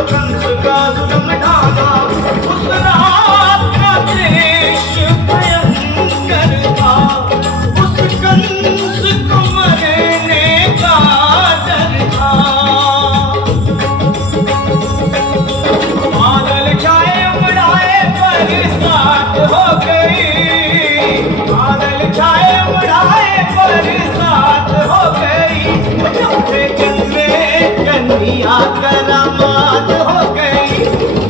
कंस का जुल्म ढाना, उस रात का दृश्य भयंकर था, उस कंस को मरने का डर था। बादल छाए उड़ाए बरसात हो गई, बादल छाए उड़ाए बरसात हो गई, जब जन्मे कन्हैया करामात हो गई,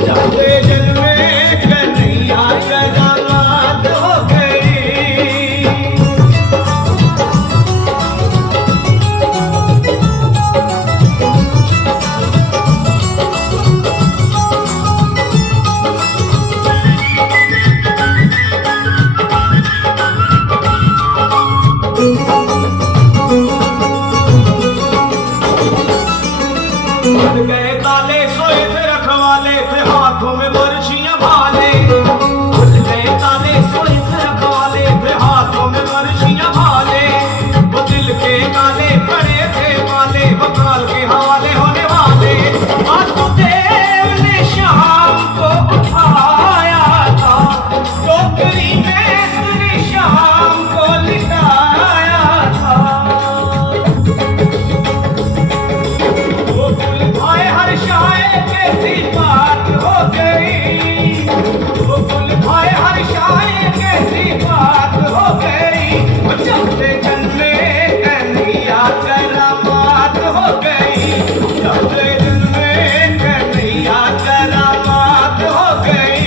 जब जन्मे कन्हैया करामात हो गई। बन गए ताले सोए थे रखवाले, थे हाथों में बरछियां भाले, बन गए ताले सोए थे रखवाले, थे हाथों में बरछियां भाले, वो दिल के काले पड़े थे माले, वो काल के हवाले होने वाले। वासुदेव ने शाम को उठाया था, टोकरी में उसने शाम को लिटाया था। हर्षाए कैसी बात हो गई, गोकुल भाई हर्षाए कैसी बात हो गई, जबसे जन्मे कन्हैया करामात हो गई, जबसे जन्मे कन्हैया करामात हो गई।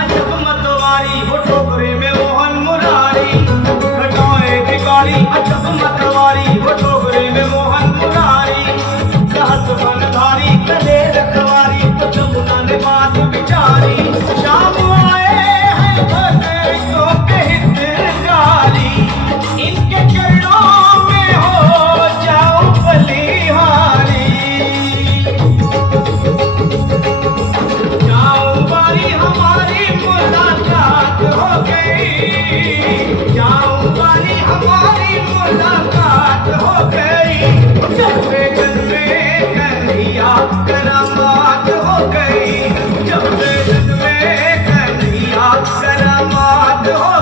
अजब मतवारी, वो ठोकरे में मोहन मुरारी, घटाए भिखारी अजब मतवारी, वो ठोकरे में मोहन मुरारी, सहस बनधारी गले रखवारी, तो जमुना ने बात बिचारी, शाम आए हैं भक्तों के हितकारी, इनके चरणों में हो जाओ बलिहारी। मुलाकात हो गई, जाऊं वाली हमारी मुलाकात हो गई, जब जन्मे कन्हैया करामात हो गई, जब जन्मे कन्हैया करामात हो